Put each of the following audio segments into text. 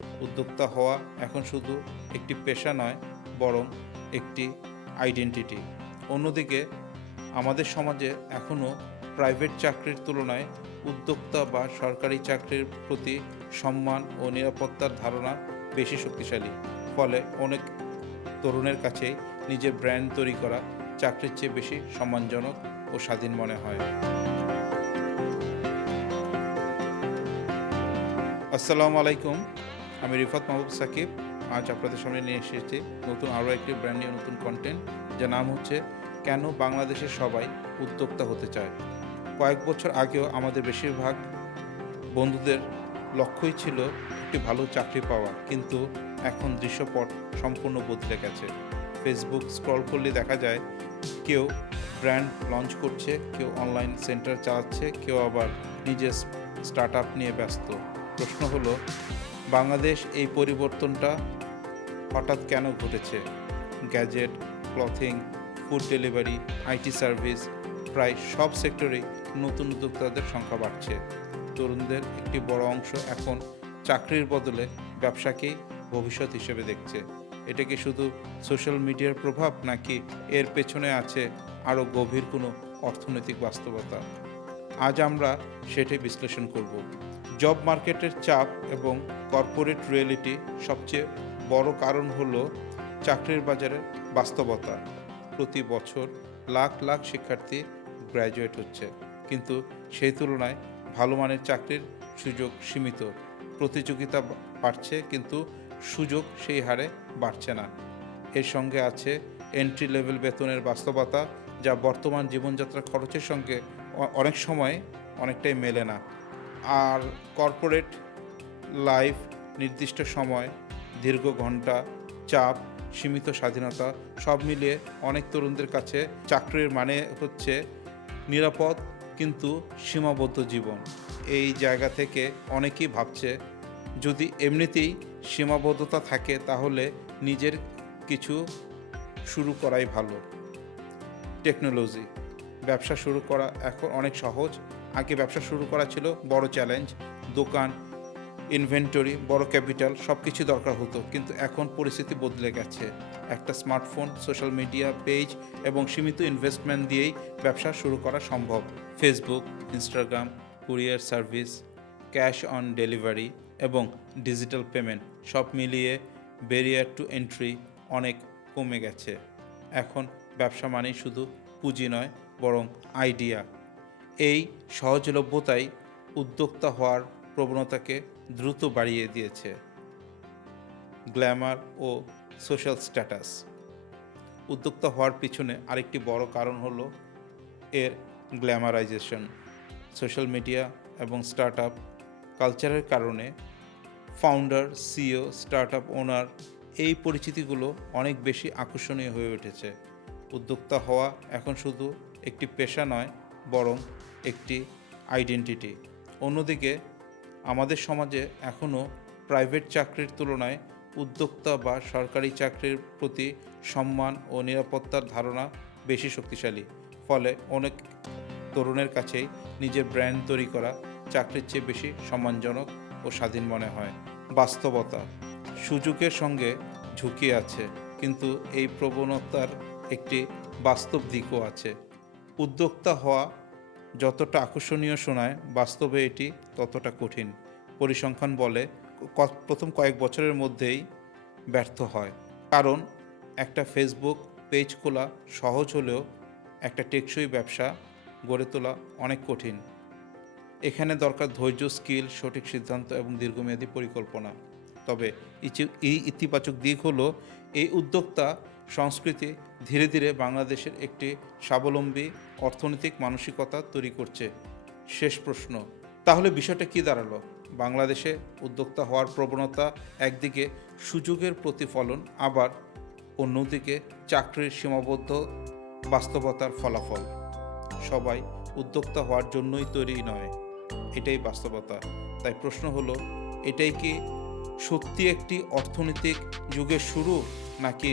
উদ্যোক্তা হওয়া এখন শুধু একটি পেশা নয়, বরং একটি আইডেন্টিটি। অন্যদিকে আমাদের সমাজে এখনও প্রাইভেট চাকরির তুলনায় উদ্যোক্তা বা সরকারি চাকরির প্রতি সম্মান ও নিরাপত্তার ধারণা বেশি শক্তিশালী। ফলে অনেক তরুণের কাছেই নিজের ব্র্যান্ড তৈরি করা চাকরির চেয়ে বেশি সম্মানজনক ও স্বাধীন মনে হয়। আসসালামু আলাইকুম, আমি রিফাত মাহবুব সাকিব। আজ আপনাদের সামনে নিয়ে এসেছি নতুন আরও একটি ব্র্যান্ড নিয়ে নতুন কন্টেন্ট, যার নাম হচ্ছে কেন বাংলাদেশের সবাই উদ্যোক্তা হতে চায়। কয়েক বছর আগেও আমাদের বেশিরভাগ বন্ধুদের লক্ষ্যই ছিল একটি ভালো চাকরি পাওয়া, কিন্তু এখন দৃশ্যপট সম্পূর্ণ বদলে গেছে। ফেসবুক স্ক্রল করলে দেখা যায় কেউ ব্র্যান্ড লঞ্চ করছে, কেউ অনলাইন সেন্টার চালাচ্ছে, কেউ আবার নিজের স্টার্ট আপ নিয়ে ব্যস্ত। প্রশ্ন হলো, বাংলাদেশ এই পরিবর্তনটা হঠাৎ কেন ঘটেছে? Gadget, clothing, food delivery, IT service, প্রায় সব সেক্টরেই নতুন উদ্যোক্তাদের সংখ্যা বাড়ছে। তরুণদের একটি বড় অংশ এখন চাকরির বদলে ব্যবসাকেই ভবিষ্যৎ হিসেবে দেখছে। এটা কি শুধু সোশ্যাল মিডিয়ার প্রভাব, নাকি এর পেছনে আছে আরও গভীর কোনো অর্থনৈতিক বাস্তবতা? আজ আমরা সেটাই বিশ্লেষণ করব। জব মার্কেটের চাপ এবং কর্পোরেট রিয়েলিটি সবচেয়ে বড় কারণ হলো চাকরির বাজারের বাস্তবতা। প্রতি বছর লাখ লাখ শিক্ষার্থী গ্র্যাজুয়েট হচ্ছে, কিন্তু সেই তুলনায় ভালো মানের চাকরির সুযোগ সীমিত। প্রতিযোগিতা বাড়ছে, কিন্তু সুযোগ সেই হারে বাড়ছে না। এর সঙ্গে আছে এন্ট্রি লেভেল বেতনের বাস্তবতা, যা বর্তমান জীবনযাত্রার খরচের সঙ্গে অনেক সময় অনেকটাই মেলে না। আর কর্পোরেট লাইফ, নির্দিষ্ট সময়, দীর্ঘ ঘন্টা, চাপ, সীমিত স্বাধীনতা, সব মিলিয়ে অনেক তরুণদের কাছে চাকরির মানে হচ্ছে নিরাপদ কিন্তু সীমাবদ্ধ জীবন। এই জায়গা থেকে অনেকেই ভাবছে, যদি এমনিতেই সীমাবদ্ধতা থাকে তাহলে নিজের কিছু শুরু করাই ভালো। টেকনোলজি, ব্যবসা শুরু করা এখন অনেক সহজ। আগে ব্যবসা শুরু করা ছিল বড় চ্যালেঞ্জ। দোকান, ইনভেন্টরি, বড় ক্যাপিটাল সব কিছু দরকার হতো, কিন্তু এখন পরিস্থিতি বদলে গেছে। একটা স্মার্টফোন, সোশ্যাল মিডিয়া পেজ এবং সীমিত ইনভেস্টমেন্ট দিয়েই ব্যবসা শুরু করা সম্ভব। Facebook, Instagram, courier service, cash on delivery এবং ডিজিটাল পেমেন্ট সব মিলিয়ে ব্যারিয়ার টু এন্ট্রি অনেক কমে গেছে। এখন ব্যবসা মানেই শুধু পুঁজি নয়, বরং আইডিয়া। এই সহজলভ্যতাই উদ্যোক্তা হওয়ার প্রবণতাকে দ্রুত বাড়িয়ে দিয়েছে। গ্ল্যামার ও সোশ্যাল স্ট্যাটাস, উদ্যোক্তা হওয়ার পিছনে আরেকটি বড় কারণ হলো এর গ্ল্যামারাইজেশন। সোশ্যাল মিডিয়া এবং স্টার্ট আপ কালচারের কারণে ফাউন্ডার, সিইও, স্টার্ট আপ ওনার এই পরিচিতিগুলো অনেক বেশি আকর্ষণীয় হয়ে উঠেছে। উদ্যোক্তা হওয়া এখন শুধু একটি পেশা নয়, বরং একটি আইডেন্টিটি। অন্যদিকে আমাদের সমাজে এখনও প্রাইভেট চাকরির তুলনায় উদ্যোক্তা বা সরকারি চাকরির প্রতি সম্মান ও নিরাপত্তার ধারণা বেশি শক্তিশালী। ফলে অনেক তরুণের কাছেই নিজের ব্র্যান্ড তৈরি করা চাকরির চেয়ে বেশি সম্মানজনক ও স্বাধীন মনে হয়। বাস্তবতা, সুযোগের সঙ্গে ঝুঁকি আছে, কিন্তু এই প্রবণতার একটি বাস্তব দিকও আছে। উদ্যোক্তা হওয়া যতটা আকর্ষণীয় শোনায়, বাস্তবে এটি ততটা কঠিন। পরিসংখ্যান বলে প্রথম কয়েক বছরের মধ্যেই ব্যর্থ হয়। কারণ একটা ফেসবুক পেজ খোলা সহজ হলেও একটা টেকসই ব্যবসা গড়ে তোলা অনেক কঠিন। এখানে দরকার ধৈর্য, স্কিল, সঠিক সিদ্ধান্ত এবং দীর্ঘমেয়াদী পরিকল্পনা। তবে এই ইতিবাচক দিক হলো, এই উদ্যোক্তা সংস্কৃতি ধীরে ধীরে বাংলাদেশের একটি স্বাবলম্বী অর্থনৈতিক মানসিকতা তৈরি করছে। শেষ প্রশ্ন, তাহলে বিষয়টা কি দাঁড়ালো? বাংলাদেশে উদ্যোক্তা হওয়ার প্রবণতা একদিকে সুযোগের প্রতিফলন, আবার অন্যদিকে চাকরির সীমাবদ্ধ বাস্তবতার ফলাফল। সবাই উদ্যোক্তা হওয়ার জন্যই তৈরি নয়, এটাই বাস্তবতা। তাই প্রশ্ন হলো, এটাই কি সত্যি একটি অর্থনৈতিক যুগের শুরু, নাকি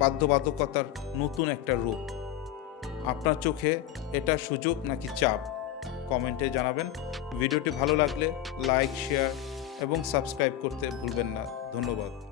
বাধ্যবাধকতার নতুন একটা রূপ? আপনার চোখে এটা সুযোগ নাকি চাপ? কমেন্টে জানাবেন। ভিডিওটি ভালো লাগলে লাইক, শেয়ার এবং সাবস্ক্রাইব করতে ভুলবেন না। ধন্যবাদ।